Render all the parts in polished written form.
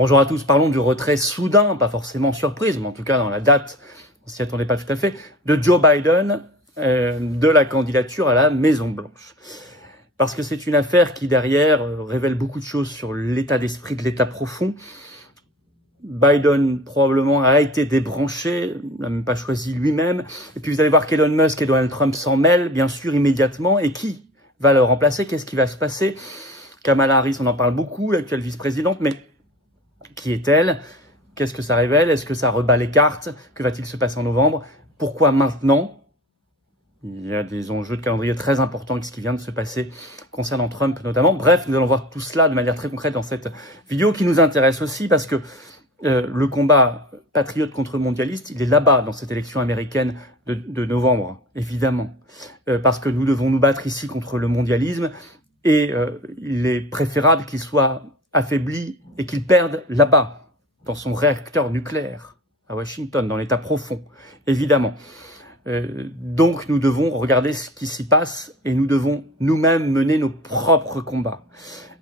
Bonjour à tous, parlons du retrait soudain, pas forcément surprise, mais en tout cas dans la date, on s'y attendait pas tout à fait, de Joe Biden de la candidature à la Maison-Blanche. Parce que c'est une affaire qui derrière révèle beaucoup de choses sur l'état d'esprit de l'État profond. Biden probablement a été débranché, n'a même pas choisi lui-même. Et puis vous allez voir qu'Elon Musk et Donald Trump s'en mêlent, bien sûr, immédiatement. Et qui va le remplacer? Qu'est-ce qui va se passer? Kamala Harris, on en parle beaucoup, l'actuelle vice-présidente, mais qui est-elle? Qu'est-ce que ça révèle? Est-ce que ça rebat les cartes? Que va-t-il se passer en novembre? Pourquoi maintenant? Il y a des enjeux de calendrier très importants avec ce qui vient de se passer concernant Trump notamment. Bref, nous allons voir tout cela de manière très concrète dans cette vidéo qui nous intéresse aussi parce que le combat patriote contre mondialiste, il est là-bas dans cette élection américaine de novembre, évidemment. Parce que nous devons nous battre ici contre le mondialisme et il est préférable qu'il soit affaibli et qu'il perde là-bas, dans son réacteur nucléaire, à Washington, dans l'état profond, évidemment. Donc nous devons regarder ce qui s'y passe et nous devons nous-mêmes mener nos propres combats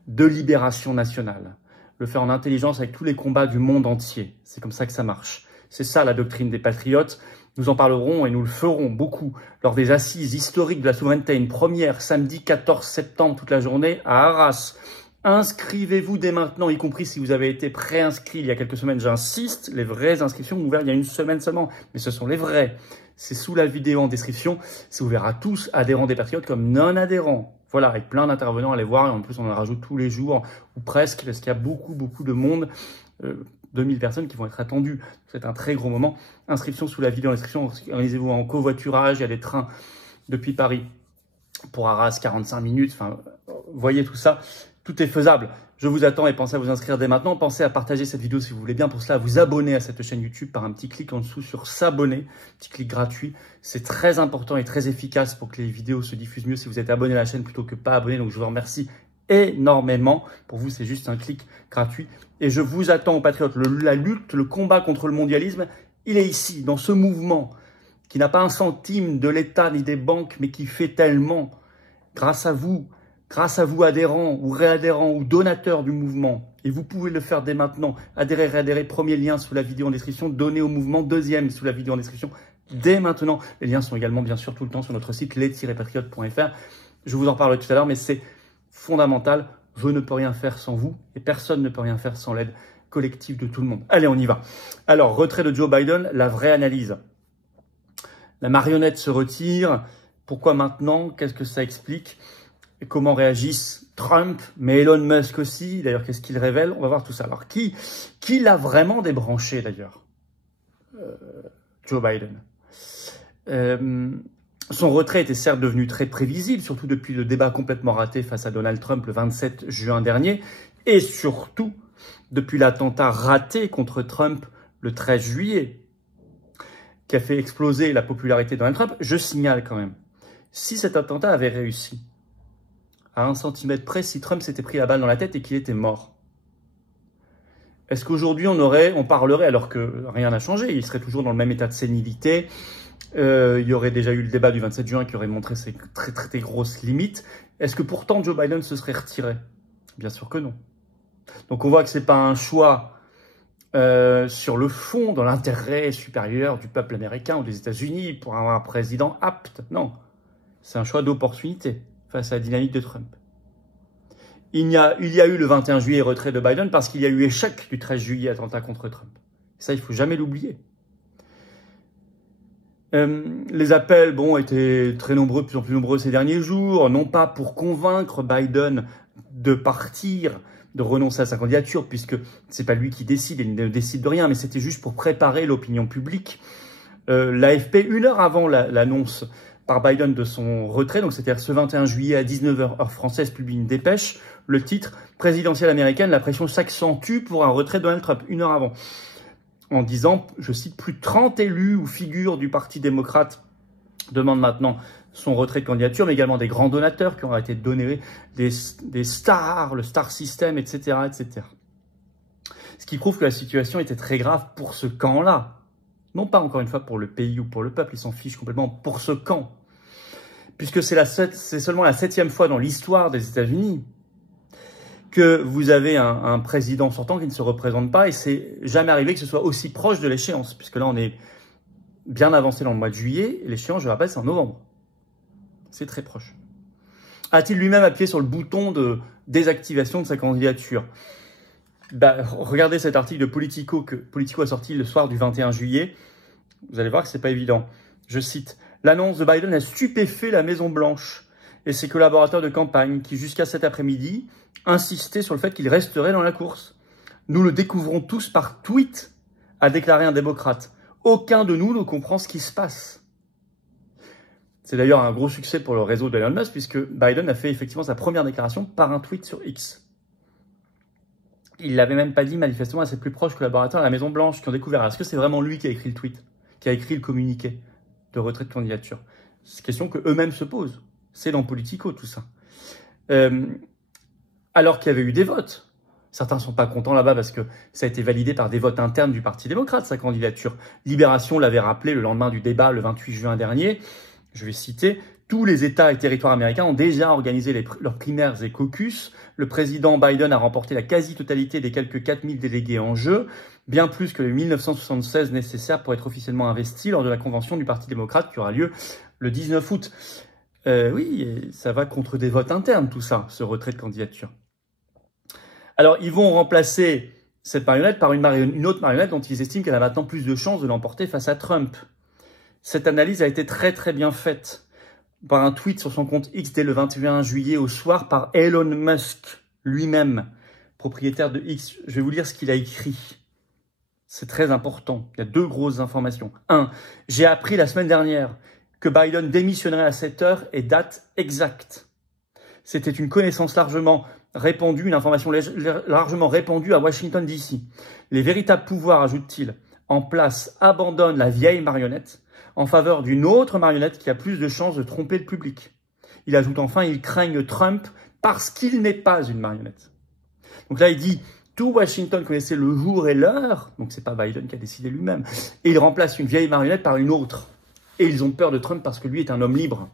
de libération nationale. Le faire en intelligence avec tous les combats du monde entier. C'est comme ça que ça marche. C'est ça la doctrine des patriotes. Nous en parlerons et nous le ferons beaucoup lors des assises historiques de la souveraineté. Une première samedi 14 septembre toute la journée à Arras. Inscrivez-vous dès maintenant, y compris si vous avez été préinscrit il y a quelques semaines. J'insiste, les vraies inscriptions ont ouvert il y a une semaine seulement. Mais ce sont les vraies. C'est sous la vidéo en description. C'est ouvert à tous, adhérents des patriotes comme non adhérents. Voilà, avec plein d'intervenants à aller voir. Et en plus, on en rajoute tous les jours, ou presque, parce qu'il y a beaucoup de monde. 2000 personnes qui vont être attendues. C'est un très gros moment. Inscription sous la vidéo en description. Organisez-vous en covoiturage. Il y a des trains depuis Paris pour Arras, 45 minutes. Enfin, voyez tout ça. Tout est faisable. Je vous attends et pensez à vous inscrire dès maintenant. Pensez à partager cette vidéo si vous voulez bien. Pour cela, à vous abonner à cette chaîne YouTube par un petit clic en dessous sur s'abonner. Petit clic gratuit. C'est très important et très efficace pour que les vidéos se diffusent mieux si vous êtes abonné à la chaîne plutôt que pas abonné. Donc, je vous remercie énormément. Pour vous, c'est juste un clic gratuit. Et je vous attends aux patriotes. La lutte, le combat contre le mondialisme, il est ici, dans ce mouvement qui n'a pas un centime de l'État ni des banques, mais qui fait tellement grâce à vous, adhérents ou réadhérents ou donateurs du mouvement. Et vous pouvez le faire dès maintenant. Adhérer, réadhérer, premier lien sous la vidéo en description. Donnez au mouvement, deuxième sous la vidéo en description. Dès maintenant. Les liens sont également, bien sûr, tout le temps sur notre site les-patriotes.fr. Je vous en parlerai tout à l'heure, mais c'est fondamental. Je ne peux rien faire sans vous et personne ne peut rien faire sans l'aide collective de tout le monde. Allez, on y va. Alors, retrait de Joe Biden, la vraie analyse. La marionnette se retire. Pourquoi maintenant? Qu'est-ce que ça explique? Et comment réagissent Trump, mais Elon Musk aussi. D'ailleurs, qu'est-ce qu'il révèle? On va voir tout ça. Alors, qui l'a vraiment débranché, d'ailleurs? Joe Biden. Son retrait était certes devenu très prévisible, surtout depuis le débat complètement raté face à Donald Trump le 27 juin dernier, et surtout depuis l'attentat raté contre Trump le 13 juillet, qui a fait exploser la popularité de Donald Trump. Je signale quand même, si cet attentat avait réussi, à 1 centimètre près, si Trump s'était pris la balle dans la tête et qu'il était mort, est-ce qu'aujourd'hui on parlerait, alors que rien n'a changé, il serait toujours dans le même état de sénilité, il y aurait déjà eu le débat du 27 juin qui aurait montré ses très grosses limites. Est-ce que pourtant Joe Biden se serait retiré? Bien sûr que non. Donc on voit que c'est pas un choix sur le fond, dans l'intérêt supérieur du peuple américain ou des États-Unis pour avoir un président apte. Non, c'est un choix d'opportunité face à la dynamique de Trump. Il y a eu le 21 juillet retrait de Biden parce qu'il y a eu échec du 13 juillet attentat contre Trump. Ça, il faut jamais l'oublier. Les appels, étaient très nombreux, de plus en plus nombreux ces derniers jours, non pas pour convaincre Biden de partir, de renoncer à sa candidature, puisque c'est pas lui qui décide, il ne décide de rien, mais c'était juste pour préparer l'opinion publique. L'AFP, 1 heure avant l'annonce par Biden de son retrait, donc c'est-à-dire ce 21 juillet à 19h heure française, publie une dépêche, le titre « Présidentielle américaine, la pression s'accentue pour un retrait de Donald Trump », 1 heure avant, en disant, je cite, plus de 30 élus ou figures du Parti démocrate demandent maintenant son retrait de candidature, mais également des grands donateurs qui ont été donnés, des stars, le star system, etc., etc. Ce qui prouve que la situation était très grave pour ce camp-là. Non pas, encore une fois, pour le pays ou pour le peuple, ils s'en fichent complètement pour ce camp. Puisque c'est seulement la 7e fois dans l'histoire des États-Unis que vous avez un président sortant qui ne se représente pas, et c'est jamais arrivé que ce soit aussi proche de l'échéance, puisque là on est bien avancé dans le mois de juillet, et l'échéance, je le rappelle, c'est en novembre. C'est très proche. A-t-il lui-même appuyé sur le bouton de désactivation de sa candidature? Regardez cet article de Politico que Politico a sorti le soir du 21 juillet. Vous allez voir que c'est pas évident. Je cite, « L'annonce de Biden a stupéfait la Maison-Blanche et ses collaborateurs de campagne qui, jusqu'à cet après-midi, insistaient sur le fait qu'il resterait dans la course. Nous le découvrons tous par tweet, a déclaré un démocrate. Aucun de nous ne comprend ce qui se passe. » C'est d'ailleurs un gros succès pour le réseau d'Elon Musk puisque Biden a fait effectivement sa première déclaration par un tweet sur X. Il l'avait même pas dit manifestement à ses plus proches collaborateurs à la Maison-Blanche qui ont découvert. Est-ce que c'est vraiment lui qui a écrit le tweet, qui a écrit le communiqué de retrait de candidature? C'est une question qu'eux-mêmes se posent. C'est dans Politico tout ça. Alors qu'il y avait eu des votes. Certains ne sont pas contents là-bas parce que ça a été validé par des votes internes du Parti démocrate, sa candidature. Libération l'avait rappelé le lendemain du débat, le 28 juin dernier. Je vais citer, tous les États et territoires américains ont déjà organisé leurs primaires et caucus. Le président Biden a remporté la quasi-totalité des quelques 4000 délégués en jeu, bien plus que les 1976 nécessaires pour être officiellement investi lors de la convention du Parti démocrate qui aura lieu le 19 août. Oui, ça va contre des votes internes tout ça, ce retrait de candidature. Alors, ils vont remplacer cette marionnette par une autre marionnette dont ils estiment qu'elle a maintenant plus de chances de l'emporter face à Trump. Cette analyse a été très très bien faite par un tweet sur son compte X dès le 21 juillet au soir par Elon Musk lui-même, propriétaire de X. Je vais vous lire ce qu'il a écrit. C'est très important. Il y a deux grosses informations. 1. J'ai appris la semaine dernière que Biden démissionnerait à 7 heures et date exacte. C'était une connaissance largement répandue, une information largement répandue à Washington DC. Les véritables pouvoirs, ajoute-t-il, en place abandonnent la vieille marionnette en faveur d'une autre marionnette qui a plus de chances de tromper le public. Il ajoute enfin, ils craignent Trump parce qu'il n'est pas une marionnette. Donc là, il dit, tout Washington connaissait le jour et l'heure, donc c'est pas Biden qui a décidé lui-même, et il remplace une vieille marionnette par une autre. Et ils ont peur de Trump parce que lui est un homme libre.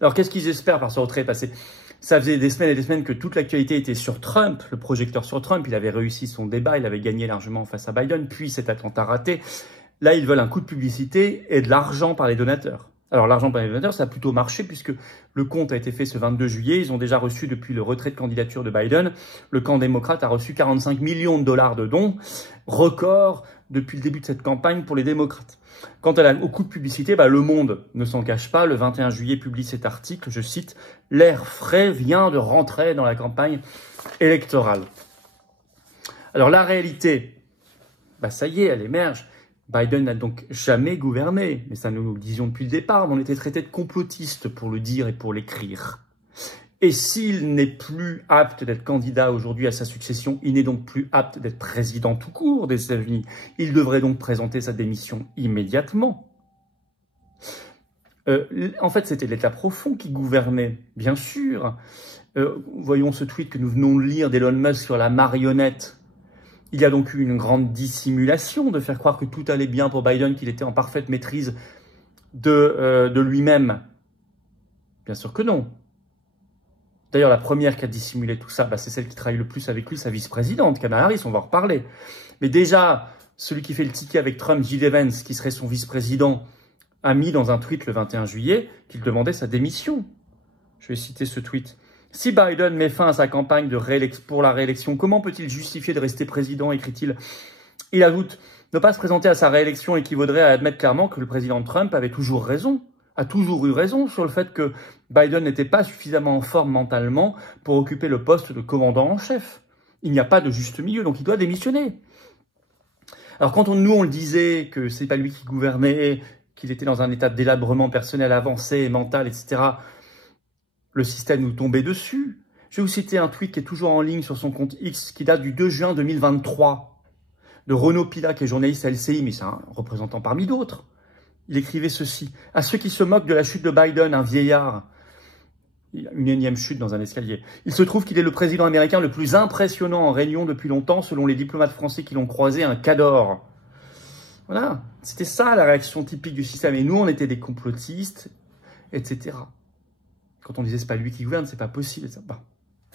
Alors qu'est-ce qu'ils espèrent par ce retrait passé? Ça faisait des semaines et des semaines que toute l'actualité était sur Trump, le projecteur sur Trump. Il avait réussi son débat, il avait gagné largement face à Biden, puis cet attentat raté. Là, ils veulent un coup de publicité et de l'argent par les donateurs. Alors l'argent par les donateurs, ça a plutôt marché puisque le compte a été fait ce 22 juillet. Ils ont déjà reçu depuis le retrait de candidature de Biden. Le camp démocrate a reçu 45 millions de dollars de dons, record depuis le début de cette campagne pour les démocrates. Quant au coût de publicité, Le Monde ne s'en cache pas. Le 21 juillet publie cet article, je cite, « L'air frais vient de rentrer dans la campagne électorale ». Alors la réalité, ça y est, elle émerge. Biden n'a donc jamais gouverné, mais ça nous le disions depuis le départ, mais on était traité de complotiste pour le dire et pour l'écrire. Et s'il n'est plus apte d'être candidat aujourd'hui à sa succession, il n'est donc plus apte d'être président tout court des États-Unis. Il devrait donc présenter sa démission immédiatement. En fait, c'était l'État profond qui gouvernait, bien sûr. Voyons ce tweet que nous venons de lire d'Elon Musk sur la marionnette. Il y a donc eu une grande dissimulation de faire croire que tout allait bien pour Biden, qu'il était en parfaite maîtrise de lui-même. Bien sûr que non. D'ailleurs, la première qui a dissimulé tout ça, c'est celle qui travaille le plus avec lui, sa vice-présidente, Kamala Harris, on va en reparler. Mais déjà, celui qui fait le ticket avec Trump, J.D. Vance, qui serait son vice-président, a mis dans un tweet le 21 juillet qu'il demandait sa démission. Je vais citer ce tweet. « Si Biden met fin à sa campagne pour la réélection, comment peut-il justifier de rester président ?» écrit-il. Il ajoute « Ne pas se présenter à sa réélection équivaudrait à admettre clairement que le président Trump avait toujours raison. » a toujours eu raison sur le fait que Biden n'était pas suffisamment en forme mentalement pour occuper le poste de commandant en chef. Il n'y a pas de juste milieu, donc il doit démissionner. Alors quand nous on le disait que c'est pas lui qui gouvernait, qu'il était dans un état de délabrement personnel avancé, mental, etc., le système nous tombait dessus. Je vais vous citer un tweet qui est toujours en ligne sur son compte X, qui date du 2 juin 2023, de Renaud Pila, qui est journaliste à LCI, mais c'est un représentant parmi d'autres. Il écrivait ceci. « À ceux qui se moquent de la chute de Biden, un vieillard, une énième chute dans un escalier. Il se trouve qu'il est le président américain le plus impressionnant en réunion depuis longtemps, selon les diplomates français qui l'ont croisé, un cador. » Voilà, c'était ça la réaction typique du système. Et nous, on était des complotistes, etc. Quand on disait c'est pas lui qui gouverne, c'est pas possible. Ça. Bon.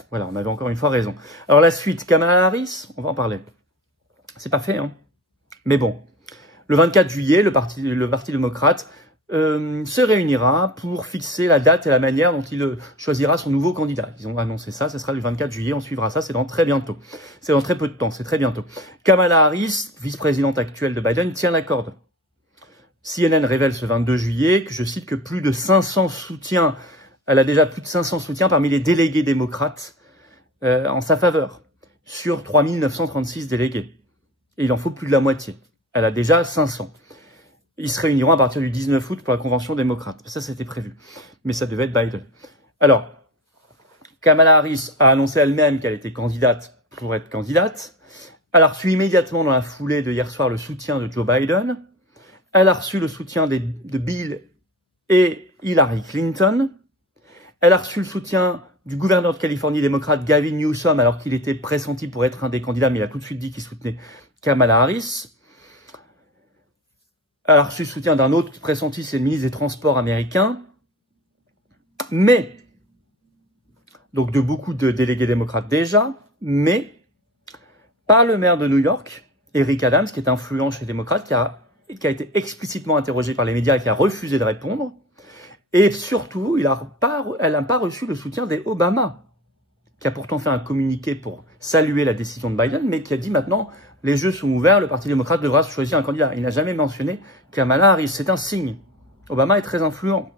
Voilà, on avait encore une fois raison. Alors la suite, Kamala Harris, on va en parler. C'est pas fait, hein. Mais bon, le 24 juillet, le parti démocrate se réunira pour fixer la date et la manière dont il choisira son nouveau candidat. Ils ont annoncé ça, ce sera le 24 juillet, on suivra ça, c'est dans très bientôt. C'est dans très peu de temps, c'est très bientôt. Kamala Harris, vice-présidente actuelle de Biden, tient la corde. CNN révèle ce 22 juillet que, je cite, que plus de 500 soutiens, elle a déjà plus de 500 soutiens parmi les délégués démocrates en sa faveur, sur 3936 délégués. Et il en faut plus de la moitié. Elle a déjà 500. Ils se réuniront à partir du 19 août pour la convention démocrate. Ça, c'était prévu. Mais ça devait être Biden. Alors, Kamala Harris a annoncé elle-même qu'elle était candidate pour être candidate. Elle a reçu immédiatement dans la foulée de hier soir le soutien de Joe Biden. Elle a reçu le soutien de Bill et Hillary Clinton. Elle a reçu le soutien du gouverneur de Californie démocrate Gavin Newsom, alors qu'il était pressenti pour être un des candidats, mais il a tout de suite dit qu'il soutenait Kamala Harris. Elle a reçu le soutien d'un autre pressenti, c'est le ministre des Transports américain. Mais, donc de beaucoup de délégués démocrates déjà, mais pas le maire de New York, Eric Adams, qui est influent chez les démocrates, qui a été explicitement interrogé par les médias et qui a refusé de répondre. Et surtout, elle n'a pas reçu le soutien des Obama, qui a pourtant fait un communiqué pour saluer la décision de Biden, mais qui a dit maintenant, les jeux sont ouverts, le Parti démocrate devra choisir un candidat. Il n'a jamais mentionné Kamala Harris, c'est un signe. Obama est très influent.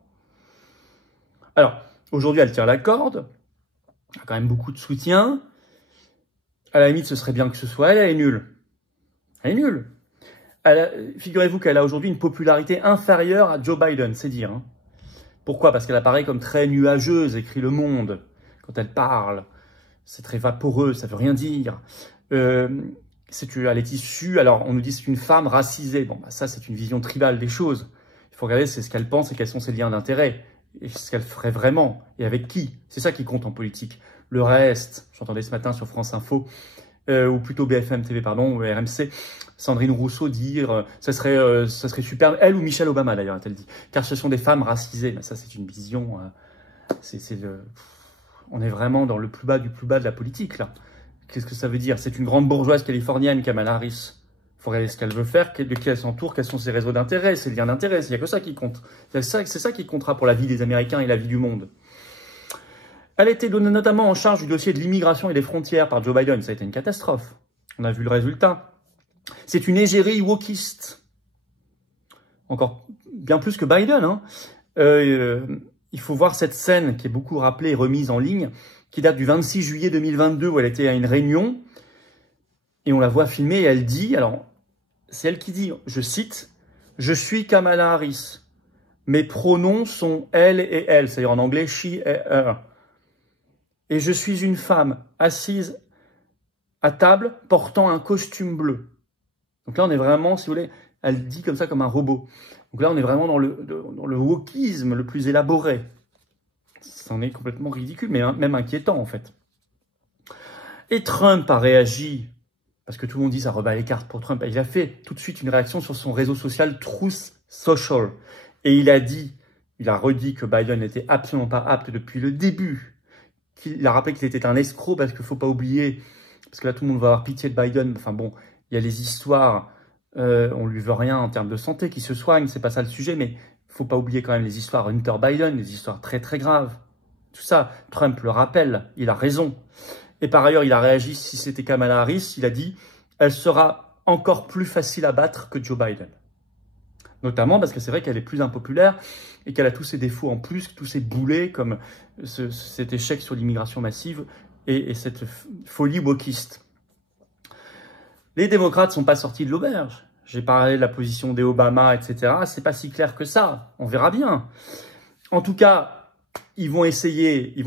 Alors, aujourd'hui, elle tire la corde, elle a quand même beaucoup de soutien. À la limite, ce serait bien que ce soit elle, elle est nulle. Elle est nulle. Figurez-vous qu'elle a aujourd'hui une popularité inférieure à Joe Biden, c'est dire. Hein. Pourquoi? Parce qu'elle apparaît comme très nuageuse, écrit Le Monde, quand elle parle. C'est très vaporeux, ça veut rien dire. Elle est issue, alors on nous dit que c'est une femme racisée. Bon, bah ça c'est une vision tribale des choses. Il faut regarder c'est ce qu'elle pense et quels sont ses liens d'intérêt. Et ce qu'elle ferait vraiment. Et avec qui? C'est ça qui compte en politique. Le reste, j'entendais ce matin sur France Info, ou plutôt BFM TV, pardon, ou RMC, Sandrine Rousseau dire ça serait super, elle ou Michelle Obama d'ailleurs, a-t-elle dit, car ce sont des femmes racisées. Mais ça, c'est une vision, on est vraiment dans le plus bas du plus bas de la politique, là. Qu'est-ce que ça veut dire? C'est une grande bourgeoise californienne, Kamala Harris. Il faut regarder ce qu'elle veut faire, de qui elle s'entoure, quels sont ses réseaux d'intérêt, ses liens d'intérêt. Il n'y a que ça qui compte. C'est ça qui comptera pour la vie des Américains et la vie du monde. Elle était donnée notamment en charge du dossier de l'immigration et des frontières par Joe Biden. Ça a été une catastrophe. On a vu le résultat. C'est une égérie wokiste. Encore bien plus que Biden. Hein. Il faut voir cette scène qui est beaucoup rappelée et remise en ligne, qui date du 26 juillet 2022 où elle était à une réunion. Et on la voit filmer et elle dit, alors c'est elle qui dit, je cite, « Je suis Kamala Harris. Mes pronoms sont elle et elle. » C'est-à-dire en anglais, she et her. Et je suis une femme assise à table portant un costume bleu. Donc là, on est vraiment, si vous voulez, elle dit comme ça, comme un robot. Donc là, on est vraiment dans le wokisme le plus élaboré. Ça en est complètement ridicule, mais même inquiétant, en fait. Et Trump a réagi, parce que tout le monde dit ça rebat les cartes pour Trump. Il a fait tout de suite une réaction sur son réseau social Truth Social. Et il a redit que Biden n'était absolument pas apte depuis le début. Il a rappelé qu'il était un escroc parce qu'il ne faut pas oublier, parce que là tout le monde va avoir pitié de Biden, enfin bon, il y a les histoires, on lui veut rien en termes de santé, qui se soigne, c'est pas ça le sujet, mais il ne faut pas oublier quand même les histoires Hunter Biden, les histoires très très graves. Tout ça, Trump le rappelle, il a raison. Et par ailleurs, il a réagi, si c'était Kamala Harris, il a dit, elle sera encore plus facile à battre que Joe Biden. Notamment parce que c'est vrai qu'elle est plus impopulaire et qu'elle a tous ses défauts en plus, tous ses boulets, comme cet échec sur l'immigration massive et cette folie wokiste. Les démocrates ne sont pas sortis de l'auberge. J'ai parlé de la position des Obama, etc. C'est pas si clair que ça. On verra bien. En tout cas, ils vont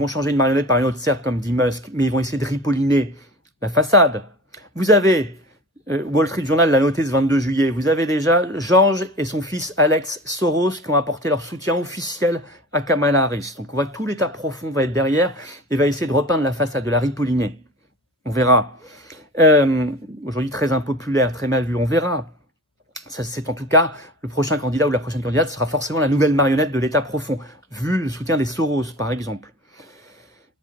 changer une marionnette par une autre, certes, comme dit Musk, mais ils vont essayer de ripolliner la façade. Vous avez... Wall Street Journal l'a noté ce 22 juillet. Vous avez déjà George et son fils Alex Soros qui ont apporté leur soutien officiel à Kamala Harris. Donc on voit que tout l'État profond va être derrière et va essayer de repeindre la façade, de la ripolliner. On verra. Aujourd'hui très impopulaire, très mal vu, on verra. C'est en tout cas le prochain candidat ou la prochaine candidate sera forcément la nouvelle marionnette de l'État profond, vu le soutien des Soros, par exemple.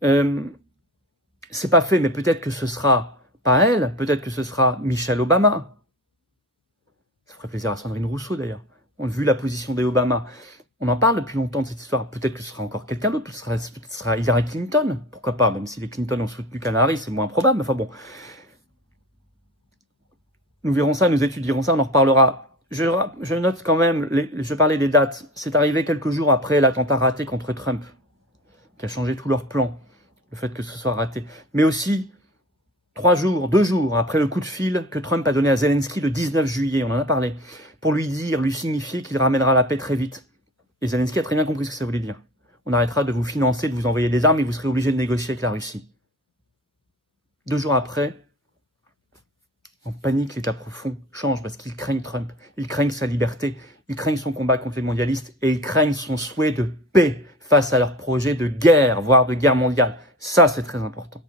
C'est pas fait, mais peut-être que ce sera pas elle, peut-être que ce sera Michelle Obama. Ça ferait plaisir à Sandrine Rousseau, d'ailleurs. On a vu la position des Obama. On en parle depuis longtemps de cette histoire. Peut-être que ce sera encore quelqu'un d'autre, peut-être que ce sera Hillary Clinton. Pourquoi pas, même si les Clinton ont soutenu Kamala Harris, c'est moins probable, mais enfin bon. Nous verrons ça, nous étudierons ça, on en reparlera. Je note quand même, je parlais des dates. C'est arrivé quelques jours après l'attentat raté contre Trump, qui a changé tous leurs plans, le fait que ce soit raté. Mais aussi 2 jours après le coup de fil que Trump a donné à Zelensky le 19 juillet, on en a parlé, pour lui signifier qu'il ramènera la paix très vite. Et Zelensky a très bien compris ce que ça voulait dire. On arrêtera de vous financer, de vous envoyer des armes et vous serez obligé de négocier avec la Russie. 2 jours après, en panique, l'État profond change parce qu'ils craignent Trump, ils craignent sa liberté, ils craignent son combat contre les mondialistes et ils craignent son souhait de paix face à leur projet de guerre, voire de guerre mondiale. Ça, c'est très important.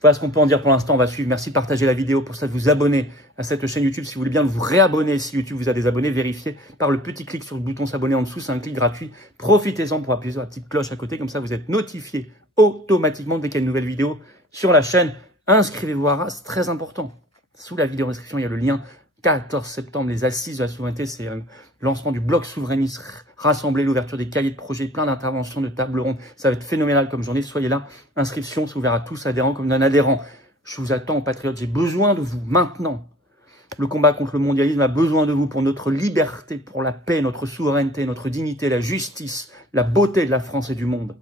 Voilà ce qu'on peut en dire pour l'instant. On va suivre. Merci de partager la vidéo. Pour ça, de vous abonner à cette chaîne YouTube. Si vous voulez bien vous réabonner, si YouTube vous a désabonné, vérifiez par le petit clic sur le bouton s'abonner en dessous. C'est un clic gratuit. Profitez-en pour appuyer sur la petite cloche à côté. Comme ça, vous êtes notifié automatiquement dès qu'il y a une nouvelle vidéo sur la chaîne. Inscrivez-vous à RAS, c'est très important. Sous la vidéo en description, il y a le lien 14 septembre, les assises de la souveraineté. C'est le lancement du bloc souverainiste rassemblé, l'ouverture des cahiers de projets, plein d'interventions, de tables rondes. Ça va être phénoménal comme journée. Soyez là. Inscription, c'est ouvert à tous adhérents comme d'un adhérent. Je vous attends, patriotes. J'ai besoin de vous maintenant. Le combat contre le mondialisme a besoin de vous pour notre liberté, pour la paix, notre souveraineté, notre dignité, la justice, la beauté de la France et du monde.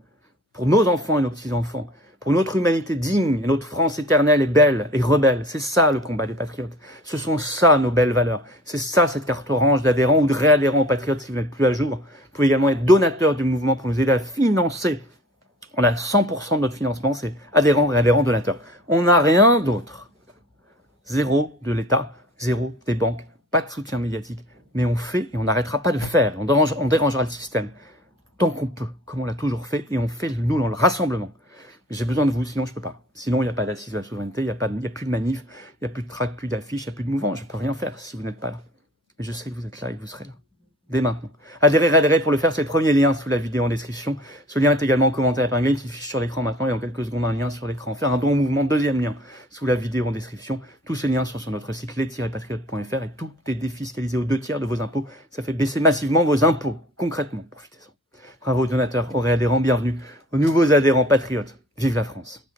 Pour nos enfants et nos petits-enfants. Pour notre humanité digne et notre France éternelle et belle et rebelle. C'est ça le combat des patriotes. Ce sont ça nos belles valeurs. C'est ça cette carte orange d'adhérents ou de réadhérents aux patriotes si vous n'êtes plus à jour. Vous pouvez également être donateur du mouvement pour nous aider à financer. On a 100% de notre financement, c'est adhérents, réadhérents, donateurs. On n'a rien d'autre. 0 de l'État, 0 des banques, pas de soutien médiatique. Mais on fait et on n'arrêtera pas de faire. On dérangera le système tant qu'on peut, comme on l'a toujours fait. Et on fait, nous, dans le rassemblement. J'ai besoin de vous, sinon je peux pas. Sinon, il n'y a pas d'assise de la souveraineté, il n'y a plus de manif, il n'y a plus de tract, plus d'affiches, il n'y a plus de mouvement. Je ne peux rien faire si vous n'êtes pas là. Mais je sais que vous êtes là et que vous serez là. Dès maintenant. Adhérez pour le faire, c'est le premier lien sous la vidéo en description. Ce lien est également en commentaire épinglé, qui fiche sur l'écran maintenant et en quelques secondes un lien sur l'écran. Faire un don au mouvement, deuxième lien sous la vidéo en description. Tous ces liens sont sur notre site les-patriotes.fr et tout est défiscalisé aux 2/3 de vos impôts. Ça fait baisser massivement vos impôts, concrètement. Profitez-en. Bravo aux donateurs, aux réadhérents, bienvenue aux nouveaux adhérents patriotes. Vive la France!